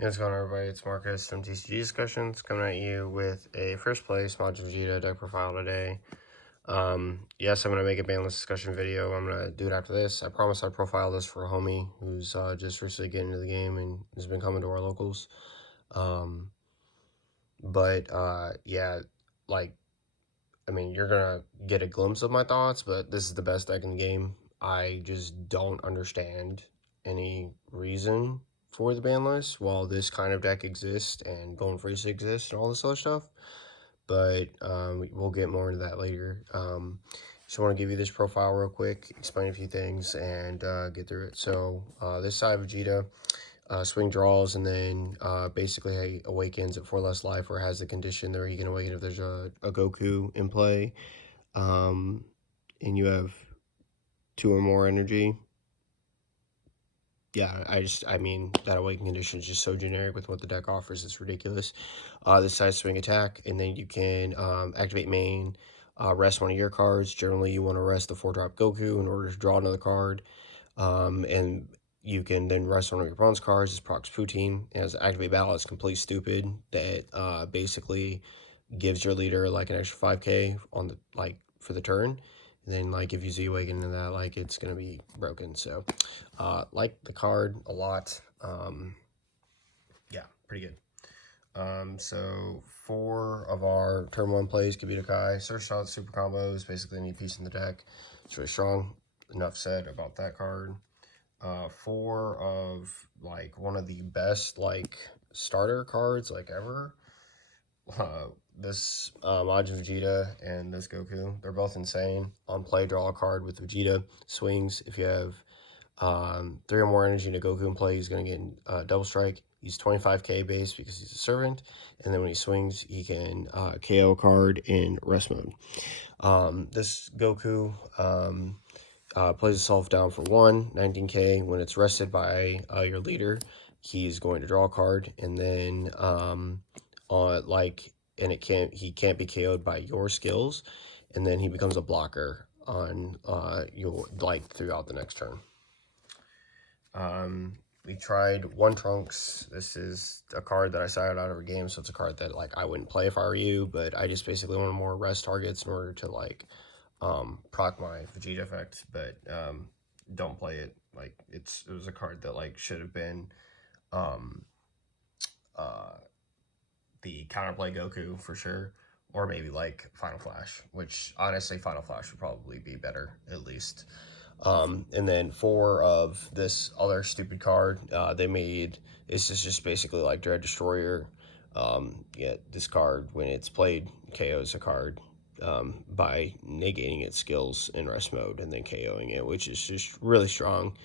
Hey, what's going on, everybody? It's Marcus from TCG Discussions coming at you with a first place Majin Vegeta deck profile today. Yes, I'm going to make a banlist discussion video. I'm going to do it after this. I promise I'd profile this for a homie who's just recently getting into the game and has been coming to our locals. Yeah, like, I mean, you're going to get a glimpse of my thoughts, but this is the best deck in the game. I just don't understand any reason for the ban list while this kind of deck exists and Golden Freeze exists and all this other stuff. But we'll get more into that later. Just want to give you this profile real quick, explain a few things, and get through it. So this side of Vegeta, swing draws, and then basically awakens at 4 less life, or has the condition where he can awaken if there's a Goku in play. And you have 2 or more energy. Yeah, I mean, that awakening condition is just so generic with what the deck offers. It's ridiculous. This side swing attack, and then you can activate main, rest one of your cards. Generally, you want to rest the 4-drop Goku in order to draw another card. And you can then rest one of your opponent's cards. It's procs Poutine. It has activate battle. It's complete stupid. That basically gives your leader like an extra 5k on the for the turn. And then like if you Z awaken into that, like it's gonna be broken. So like the card a lot. Yeah, pretty good. So 4 of our turn 1 plays could be the Kai. Search shot, super combos, basically any piece in the deck. It's really strong. Enough said about that card. 4 of like one of the best like starter cards like ever. This Majin Vegeta and this Goku, they're both insane. On play, draw a card with Vegeta. Swings, if you have 3 or more energy in a Goku in play, he's going to get double strike. He's 25k base because he's a servant. And then when he swings, he can KO a card in rest mode. This Goku plays itself down for 19k. When it's rested by your leader, he's going to draw a card. And then he can't be KO'd by your skills, and then he becomes a blocker on your throughout the next turn. We tried One Trunks. This is a card that I sided out of a game, so it's a card that like I wouldn't play if I were you, but I just basically wanted more rest targets in order to like proc my Vegeta effect, but don't play it. Like it was a card that like should have been the counterplay Goku for sure, or maybe like Final Flash, which honestly Final Flash would probably be better at least. And then 4 of this other stupid card they made. This is just basically like Dread Destroyer. Yeah, this card when it's played KOs a card by negating its skills in rest mode and then KOing it, which is just really strong.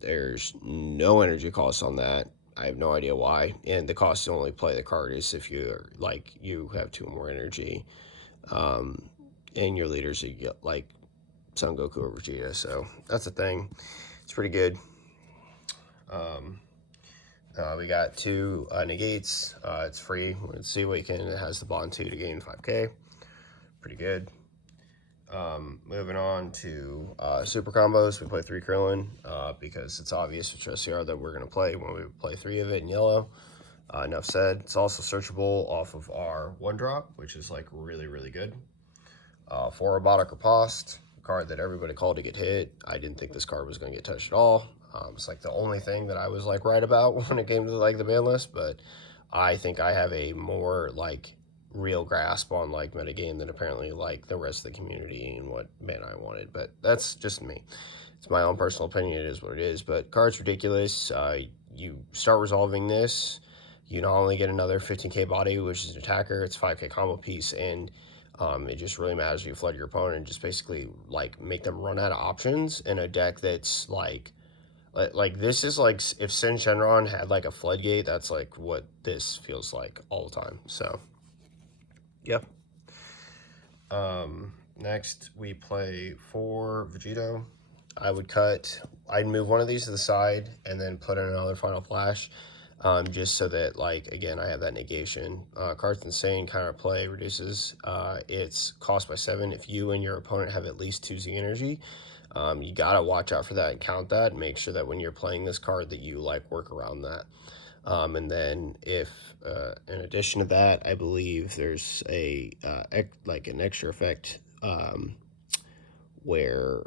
There's no energy cost on that. I have no idea why, and the cost to only play the card is if you have 2 more energy, and your leaders you get like Son Goku or Vegeta. So that's a thing. It's pretty good. We got 2 negates. It's free. Let's see what you can. It has the bond 2 to gain 5k. Pretty good. Moving on to super combos, we play 3 Krillin because it's obvious with Tressier that we're going to play when we play 3 of it in yellow. Enough said. It's also searchable off of our 1-drop, which is like really, really good. 4 Robotic Riposte, a card that everybody called to get hit. I didn't think this card was going to get touched at all. It's like the only thing that I was like right about when it came to like the ban list, but I think I have a more like real grasp on like metagame than apparently like the rest of the community and what man I wanted, but that's just me. It's my own personal opinion. It is what it is, but card's ridiculous. You start resolving this, you not only get another 15k body, which is an attacker, it's 5k combo piece, and it just really matters if you flood your opponent and just basically like make them run out of options in a deck that's like this is like if Sin Shenron had like a floodgate, that's like what this feels like all the time. So yeah. Next we play 4 Vegito. I'd move one of these to the side and then put in another Final Flash, just so that like again I have that negation. Card's insane. Counterplay reduces its cost by 7 if you and your opponent have at least 2 Z energy. You gotta watch out for that and count that and make sure that when you're playing this card that you like work around that. And then if in addition to that, I believe there's a like an extra effect where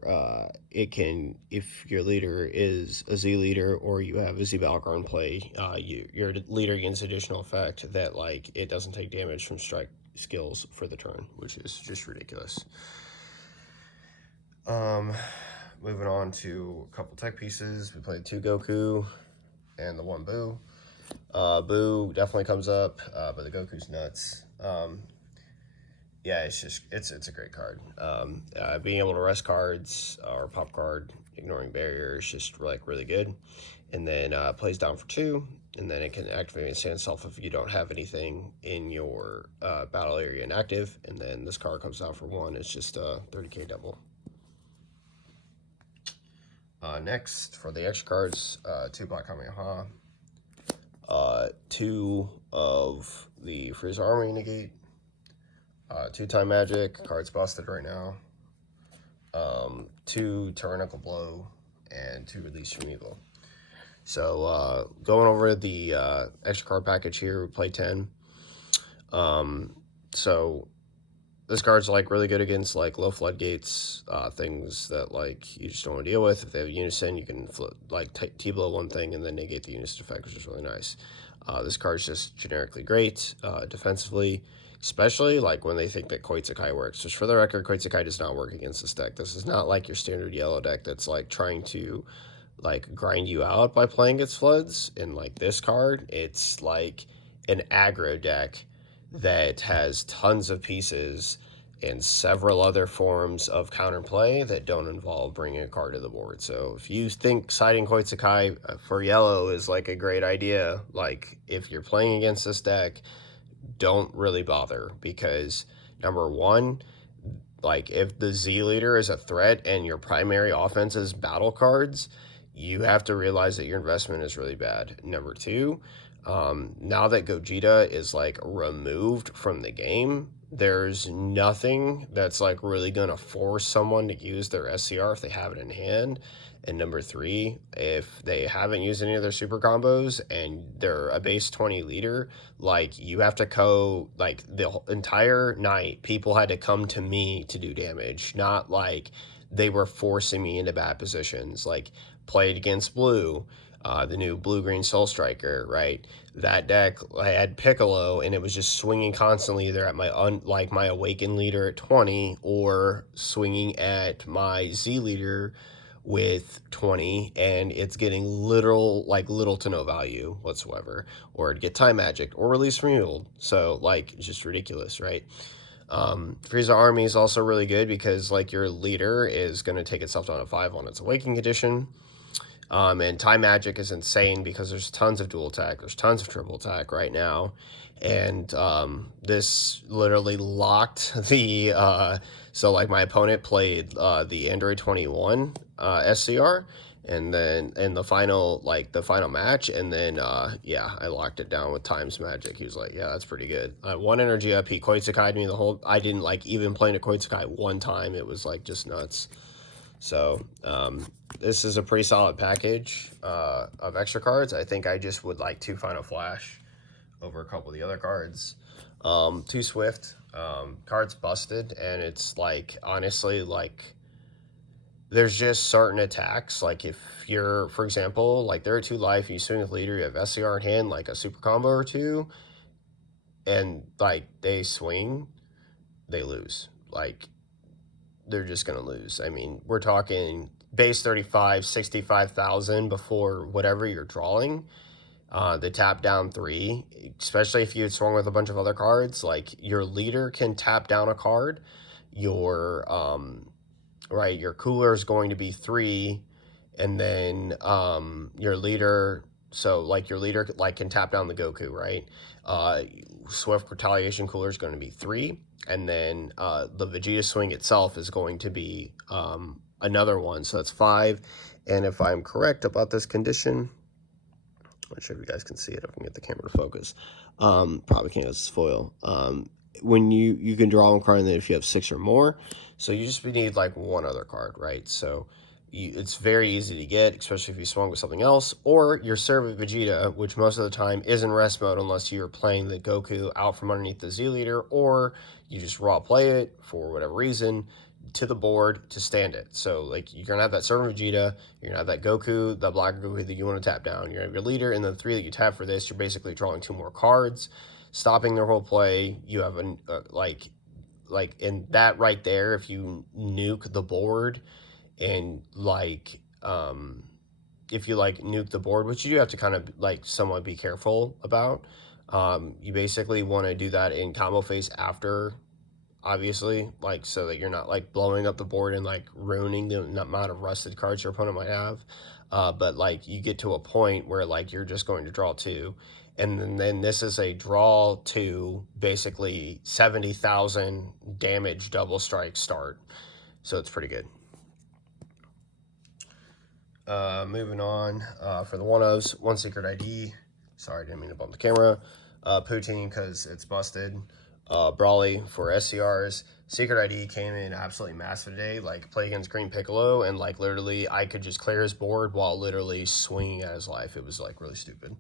it can, if your leader is a Z leader or you have a Z Balcon play, your leader gains additional effect that like it doesn't take damage from strike skills for the turn, which is just ridiculous. Moving on to a couple tech pieces. We played 2 Goku and the 1 Boo. Boo definitely comes up, but the Goku's nuts. Yeah, it's a great card. Being able to rest cards or pop card, ignoring barriers, just like really good. And then plays down for 2, and then it can activate and stand itself if you don't have anything in your battle area inactive. And then this card comes down for 1. It's just a 30k double. Next, for the extra cards, 2 Black Kamehameha, 2 of the Frieza Army Negate, 2 Time Magic, cards busted right now, 2 Tyrannical Blow, and 2 Release from Evil. So going over the extra card package here, we play 10. So this card's like really good against like low floodgates, things that like you just don't want to deal with. If they have unison, you can like T-blow one thing and then negate the unison effect, which is really nice. This card's just generically great defensively, especially like when they think that Koitsukai works. Just for the record, Koitsukai does not work against this deck. This is not like your standard yellow deck that's like trying to like grind you out by playing its floods. And like this card, it's like an aggro deck that has tons of pieces and several other forms of counterplay that don't involve bringing a card to the board. So if you think siding Koitsukai for yellow is like a great idea, like if you're playing against this deck, don't really bother, because number one, like if the Z leader is a threat and your primary offense is battle cards, you have to realize that your investment is really bad. Number two, now that Vegeta is like removed from the game, there's nothing that's like really gonna force someone to use their SCR if they have it in hand. And number three, if they haven't used any of their super combos and they're a base 20 leader, like you have to like the entire night, people had to come to me to do damage, not like they were forcing me into bad positions. Like played against blue, the new blue-green Soul Striker, right? That deck, I had Piccolo, and it was just swinging constantly either at my Awakened leader at 20 or swinging at my Z leader with 20, and it's getting little to no value whatsoever, or to get Time Magic or Release from Evil. So like just ridiculous, right? Frieza Army is also really good because like your leader is going to take itself down to 5 on its Awakening condition. And Time Magic is insane because there's tons of dual attack, there's tons of triple attack right now, and this literally locked the so like my opponent played the Android 21 SCR, and then in the final match, and then yeah, I locked it down with Time's Magic. He was like, yeah, that's pretty good. 1 energy up, he Koitsukai'd me the whole, I didn't like even playing a Koitsukai one time. It was like just nuts. So this is a pretty solid package of extra cards. I think I just would like 2 Final Flash over a couple of the other cards. 2 Swift, cards busted, and it's like honestly like there's just certain attacks, like if you're, for example, like they're at 2 life, you swing with leader, you have SCR in hand, like a super combo or 2, and like they swing, they lose. Like they're just going to lose. I mean, we're talking base 35, 65,000 before whatever you're drawing. The tap down 3, especially if you had swung with a bunch of other cards, like your leader can tap down a card. Your, right, your cooler is going to be 3, and then your leader, so like your leader like can tap down the Goku, right? Swift Retaliation Cooler is going to be 3, and then the Vegeta swing itself is going to be another 1, so that's 5. And if I'm correct about this condition, I'm not sure if you guys can see it, if I can get the camera to focus. Probably can't, it's foil. When you can draw 1 card, and then if you have 6 or more, so you just need like 1 other card, right? So it's very easy to get, especially if you swung with something else, or your Servant Vegeta, which most of the time is in rest mode unless you're playing the Goku out from underneath the Z leader, or you just raw play it for whatever reason to the board to stand it. So like you're gonna have that Servant Vegeta, you're gonna have that Goku, the black Goku that you want to tap down. You're gonna have your leader, and the 3 that you tap for this, you're basically drawing 2 more cards, stopping their whole play. You have a like in that right there, if you nuke the board and if you like nuke the board, which you do have to kind of like somewhat be careful about, you basically want to do that in combo phase after, obviously, like so that you're not like blowing up the board and like ruining the amount of rusted cards your opponent might have. But like you get to a point where like you're just going to draw 2, and then this is a draw 2, basically 70,000 damage double strike start, so it's pretty good. Moving on, for the one-ofs, 1 secret ID. Sorry, didn't mean to bump the camera. Poutine, because it's busted. Brawly for SCRs. Secret ID came in absolutely massive today. Like, play against Green Piccolo, and, like, literally, I could just clear his board while literally swinging at his life. It was, like, really stupid.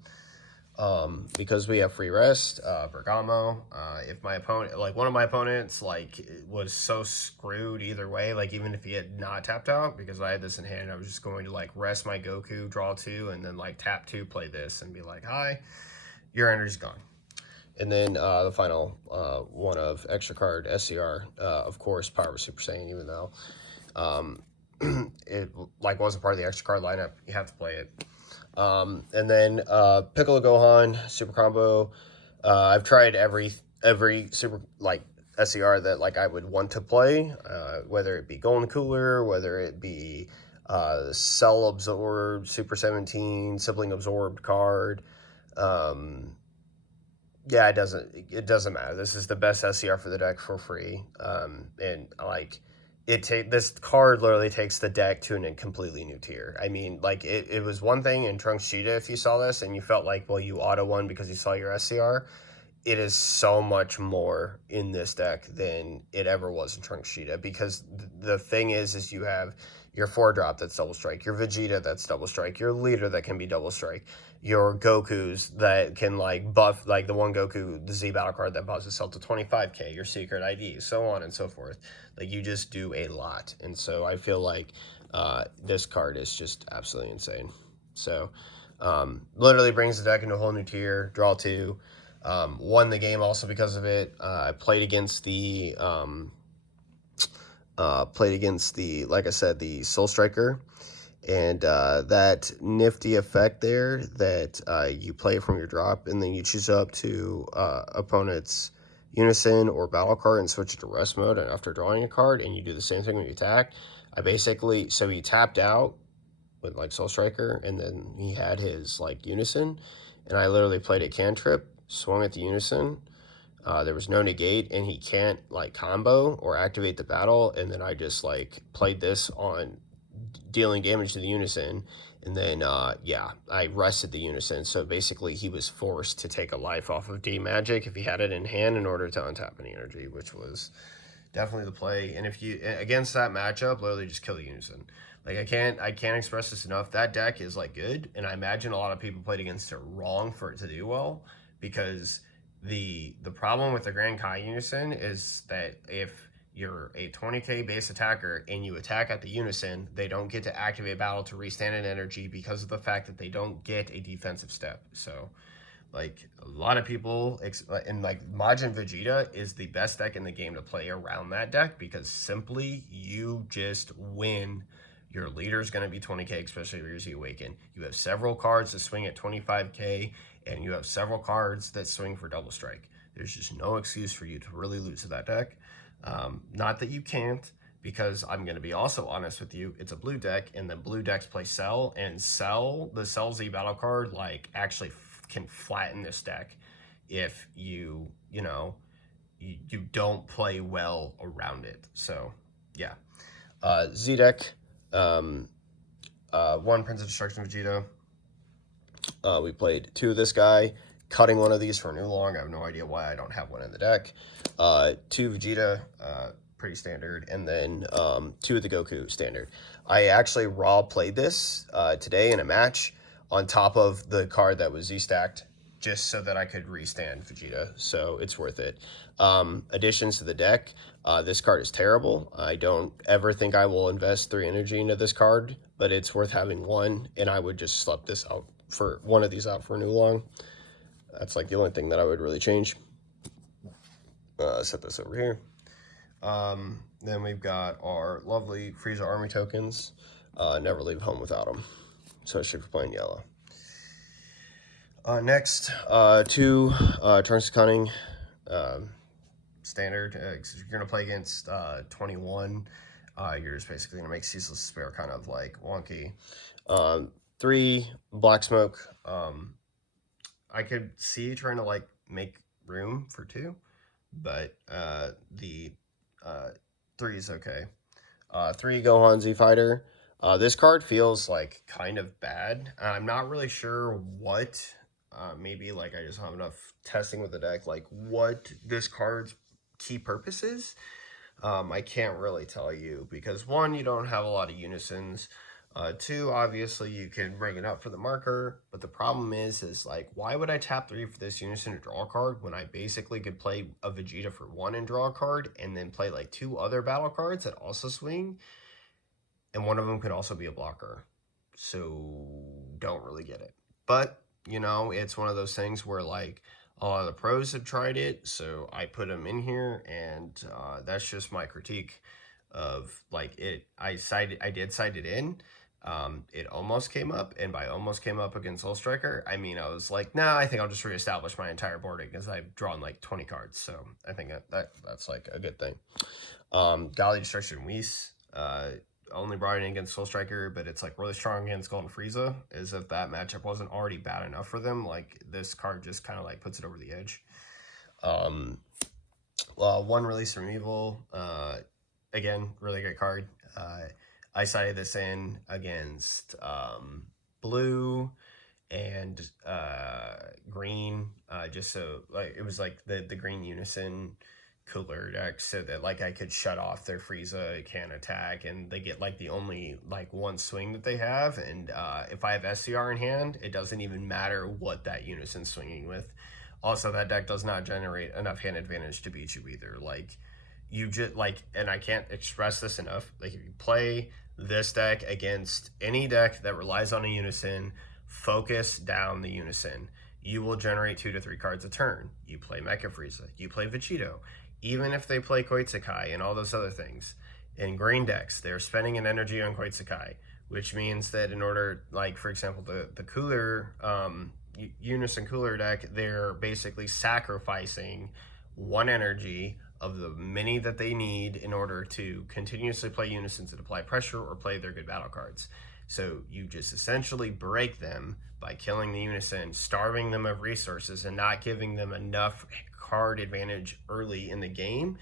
Because we have free rest, Bergamo, if my opponent, like one of my opponents, like was so screwed either way, like even if he had not tapped out, because I had this in hand, I was just going to like rest my Goku, draw 2, and then like tap 2, play this, and be like, hi, your energy's gone. And then the final one of extra card, SCR, of course, Power Super Saiyan, even though it like wasn't part of the extra card lineup, you have to play it. And then Piccolo Gohan super combo. I've tried every super like SCR that like I would want to play, whether it be Golden Cooler, whether it be Cell Absorbed, Super 17, Sibling Absorbed card. Yeah, it doesn't matter. This is the best SCR for the deck for free. And like this card literally takes the deck to a completely new tier. I mean, like it was one thing in Trunks Cheetah if you saw this and you felt like, well, you auto won because you saw your SCR. It is so much more in this deck than it ever was in Trunks Cheetah, because the thing is you have your 4-drop that's double strike, your Vegeta that's double strike, your leader that can be double strike, your Gokus that can like buff, like the one Goku, the Z battle card that buffs itself to 25k, your secret ID, so on and so forth. Like you just do a lot, and so I feel like this card is just absolutely insane. So literally brings the deck into a whole new tier. Draw 2. Won the game also because of it. I played against the like I said, the Soul Striker, and that nifty effect there that you play from your drop, and then you choose up to opponent's unison or battle card and switch it to rest mode, and after drawing a card, and you do the same thing when you attack. So he tapped out with like Soul Striker, and then he had his like unison, and I literally played a cantrip, swung at the unison. There was no negate, and he can't like combo or activate the battle, and then I just like played this on dealing damage to the unison, and then yeah, I rested the unison, so basically he was forced to take a life off of D Magic if he had it in hand in order to untap any energy, which was definitely the play. And if you against that matchup, literally just kill the unison. Like I can't express this enough. That deck is like good, and I imagine a lot of people played against it wrong for it to do well, because the problem with the Grand Kai unison is that if you're a 20k base attacker and you attack at the unison, they don't get to activate battle to restand an energy because of the fact that they don't get a defensive step. So like a lot of people, and like Majin Vegeta is the best deck in the game to play around that deck, because simply you just win. Your leader is going to be 20k, especially if you're Z Awaken. You have several cards that swing at 25k, and you have several cards that swing for double strike. There's just no excuse for you to really lose to that deck. Not that you can't, because I'm going to be also honest with you, it's a blue deck, and then blue decks play Cell, and Cell, the Cell Z battle card, like actually can flatten this deck if you don't play well around it. So yeah, Z deck, one Prince of Destruction Vegeta. We played 2 of this guy, cutting one of these for New Long. I have no idea why I don't have one in the deck. 2 Vegeta, pretty standard, and then 2 of the Goku standard. I actually raw played this today in a match on top of the card that was Z-stacked, just so that I could restand Vegeta, so it's worth it. Additions to the deck, this card is terrible. I don't ever think I will invest 3 energy into this card, but it's worth having 1, and I would just swap this out for one of these out for a new long. That's like the only thing that I would really change. Set this over here. Then we've got our lovely Frieza army tokens. Never leave home without them, especially if you're playing yellow. Next, 2 Turns to Cunning. Standard. You're going to play against 21. You're just basically going to make Ceaseless Despair kind of like wonky. 3 Black Smoke. I could see trying to like make room for 2, but the 3 is okay. 3 Gohan Z Fighter. This card feels like kind of bad. I'm not really sure what. Maybe like I just don't have enough testing with the deck, like what this card's key purpose is. I can't really tell you because 1, you don't have a lot of unisons. 2, obviously you can bring it up for the marker, but the problem is like, why would I tap 3 for this unison to draw a card when I basically could play a Vegeta for 1 and draw a card, and then play like 2 other battle cards that also swing, and one of them could also be a blocker. So don't really get it. But you know, it's one of those things where like a lot of the pros have tried it, so I put them in here, and that's just my critique of like it. I did cite it in. It almost came up, and by almost came up against Soul Striker, I mean I was like, nah, I think I'll just reestablish my entire boarding because I've drawn like 20 cards, so I think that's like a good thing. Golly Destruction Whis, only brought in against Soul Striker, but it's like really strong against Golden Frieza. As if that matchup wasn't already bad enough for them, like this card just kind of like puts it over the edge. 1 Release from Evil, again, really great card. I cited this in against blue and green, just so like it was like the green unison cooler deck, so that like I could shut off their Frieza can attack, and they get like the only like 1 swing that they have, and if I have SCR in hand, it doesn't even matter what that unison's swinging with. Also, that deck does not generate enough hand advantage to beat you either. Like you just like, and I can't express this enough, like if you play this deck against any deck that relies on a unison, focus down the unison. You will generate 2 to 3 cards a turn. You play Mecha Frieza, you play Vegito, even if they play Koitsukai and all those other things. In green decks, they're spending an energy on Koitsukai, which means that in order, like for example, the cooler unison cooler deck, they're basically sacrificing 1 energy of the many that they need in order to continuously play unisons and apply pressure or play their good battle cards. So you just essentially break them by killing the unison, starving them of resources, and not giving them enough card advantage early in the game,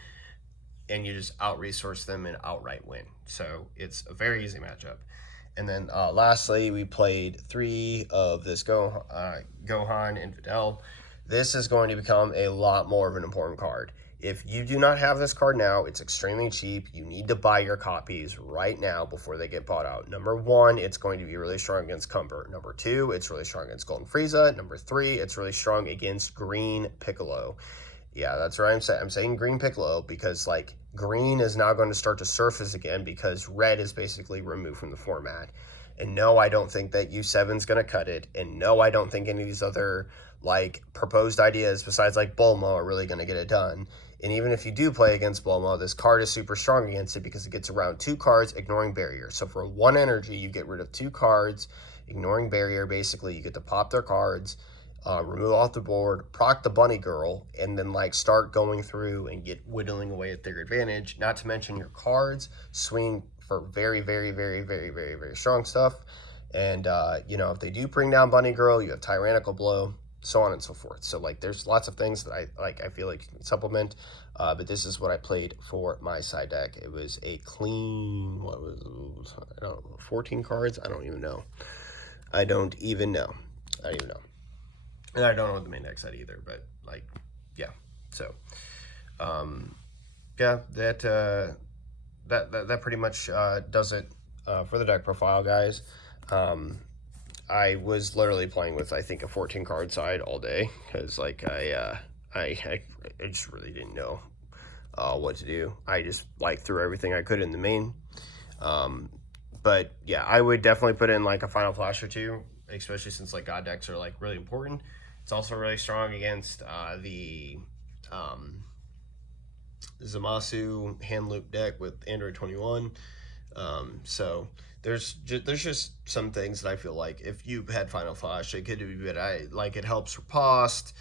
and you just out-resource them and outright win. So it's a very easy matchup. And then lastly, we played 3 of this Gohan and Videl. This is going to become a lot more of an important card. If you do not have this card now, it's extremely cheap. You need to buy your copies right now before they get bought out. Number 1, it's going to be really strong against Cumber. Number 2, it's really strong against Golden Frieza. Number 3, it's really strong against Green Piccolo. Yeah, that's right. I'm saying Green Piccolo because like green is now going to start to surface again because red is basically removed from the format. And no, I don't think that U7's going to cut it. And no, I don't think any of these other like proposed ideas besides like Bulma are really going to get it done. And even if you do play against Bulma, this card is super strong against it because it gets around 2 cards, ignoring barrier. So for 1 energy, you get rid of 2 cards, ignoring barrier. Basically, you get to pop their cards, remove off the board, proc the bunny girl, and then like start going through and get whittling away at their advantage. Not to mention your cards swing for very, very, very, very, very, very strong stuff. And you know, if they do bring down bunny girl, you have tyrannical blow, so on and so forth. So like there's lots of things that I feel like you can supplement, but this is what I played for my side deck. It was a clean, what was, I don't know, 14 cards. I don't even know. I don't even know. And I don't know what the main deck said either, but like, yeah. So yeah, that pretty much does it for the deck profile, guys. I was literally playing with, I think, a 14 card side all day because like I just really didn't know what to do. I just like threw everything I could in the main. But yeah, I would definitely put in like a Final Flash or two, especially since like God decks are like really important. It's also really strong against the Zamasu hand loop deck with Android 21. So there's just some things that I feel like if you had Final Flash, it could be good. I like it helps riposte.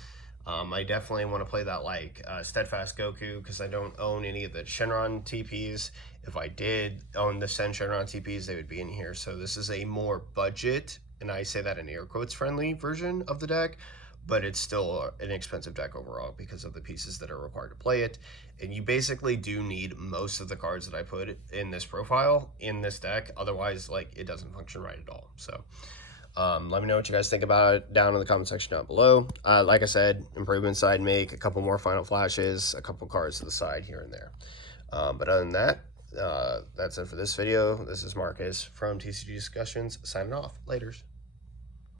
I definitely want to play that like Steadfast Goku because I don't own any of the Shenron TPs. If I did own the Sen Shenron TPs, they would be in here. So this is a more budget, and I say that in air quotes, friendly version of the deck, but it's still an expensive deck overall because of the pieces that are required to play it. And you basically do need most of the cards that I put in this profile in this deck. Otherwise, like, it doesn't function right at all. So let me know what you guys think about it down in the comment section down below. Like I said, improvements I'd make, a couple more Final Flashes, a couple cards to the side here and there. But other than that, that's it for this video. This is Marcus from TCG Discussions, signing off. Laters.